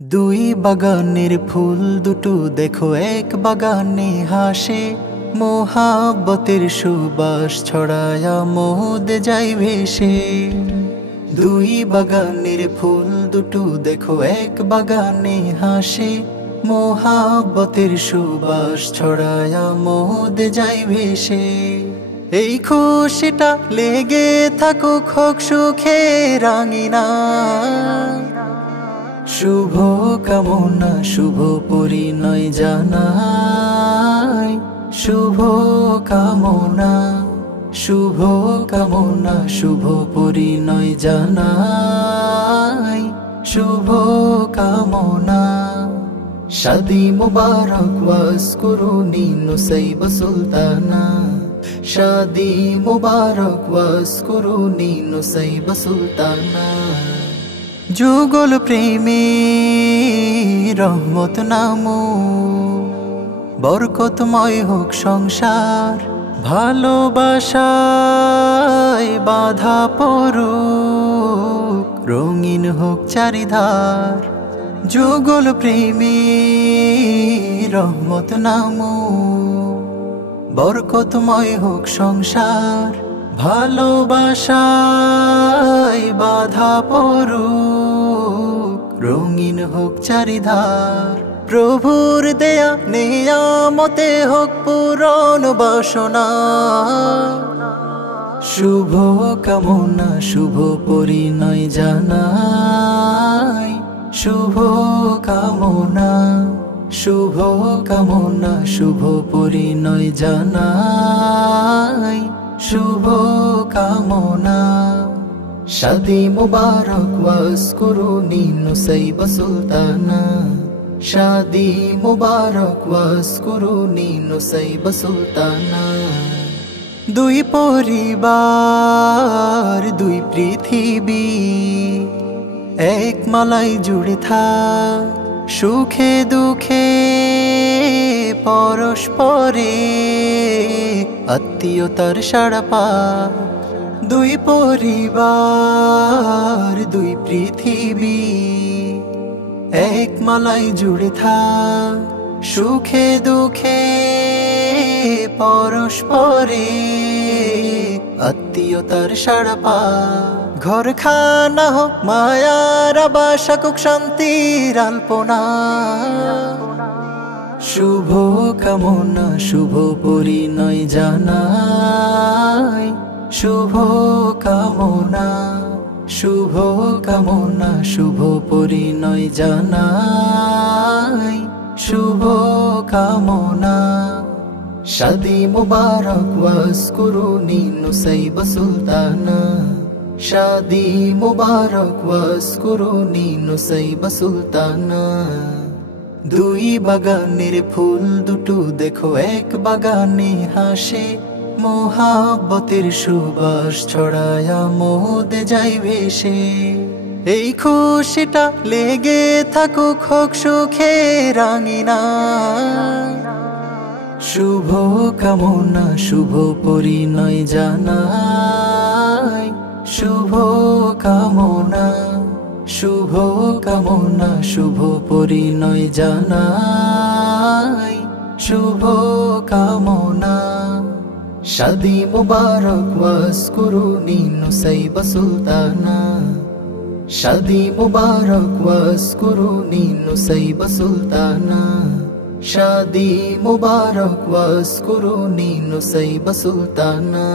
দুই বাগানের ফুল দুটো দেখো এক বাগানে হাসে, মোহাব্বতের সুবাস ছড়ায়া মোদ যাই ভেসে। দুই বাগানের ফুল দুটো দেখো এক বাগানে হাসে, মোহাব্বতের সুবাস ছড়ায়া মোদ যাই ভেসে। এই খুশিটা লেগে থাকুক হোক সুখে রাঙিনা, শুভ কামনা শুভ পরিণয় জানাই। শুভ কামনা শুভ কামনা শুভ পরিণয় জানাই। শুভ কামনা শাদি মুবারক ওয়াজকুরুনি নুসাইবা সুলতানা। শাদি মুবারক ওয়াজকুরুনি নুসাইবা সুলতানা। যুগল প্রেমী রহমত নামু, বরকতময় হোক সংসার, ভালোবাসায় বাধা পড়ুক, রঙিন হোক চারিধার। যুগল প্রেমী রহমত নামু, বরকতময় হোক সংসার, ভালোবাসায় বাধা পড়ুক, রঙিন হোক চারিধার। প্রভুর দেয়া নিয়ামতে হোক পূরণ বাসনা, শুভ কামনা শুভ পরিণয় জানাই। শুভ কামনা শুভ কামনা শুভ পরিণয় জানাই। শুভ কামনা শাদি মুবারক ওয়াজকুরুনি নুসাইবা সুলতানা। শাদি মুবারক ওয়াজকুরুনি নুসাইবা সুলতানা। দুই পরিবার দুই পৃথিবী এক মালাই জুড়ে থাক, সুখে দুঃখে পরস্পরে আত্মীয়তার সাড়া পাক। দুই পরিবার দুই পৃথিবী এক মালাই জুড়ে থাক, সুখে দুঃখে পরস্পরে আত্মীয়তার সাড়া পাক। ঘরখানা হোক মায়ার বাসা, কুক শান্তির আলপনা, শুভ কামনা শুভ পরিণয় জানাই। শুভ কামনা শুভ কামনা শুভ পরিণয় জানাই। শুভ কামনা শাদি মুবারক ওয়াজকুরুনি নুসাইবা সুলতানা। শাদি মুবারক ওয়াজকুরুনি নুসাইবা সুলতানা। দুই বাগানের ফুল দুটো দেখো এক বাগানে হাসে, মোহাব্বতের সুবাস ছড়ায়া মোদ যাই ভেসে। এই খুশিটা লেগে থাকুক হোক সুখে রাঙিনা, শুভ কামনা শুভ পরিণয় জানাই। শুভ কামনা শুভ কামনা শুভ পরিণয় জানাই। শুভ কামনা শাদি মুবারক ওয়াজকুরুনি নুসাইবা সুলতানা। শাদি মুবারক ওয়াজকুরুনি নুসাইবা সুলতানা। শাদি মুবারক ওয়াজকুরুনি নুসাইবা সুলতানা।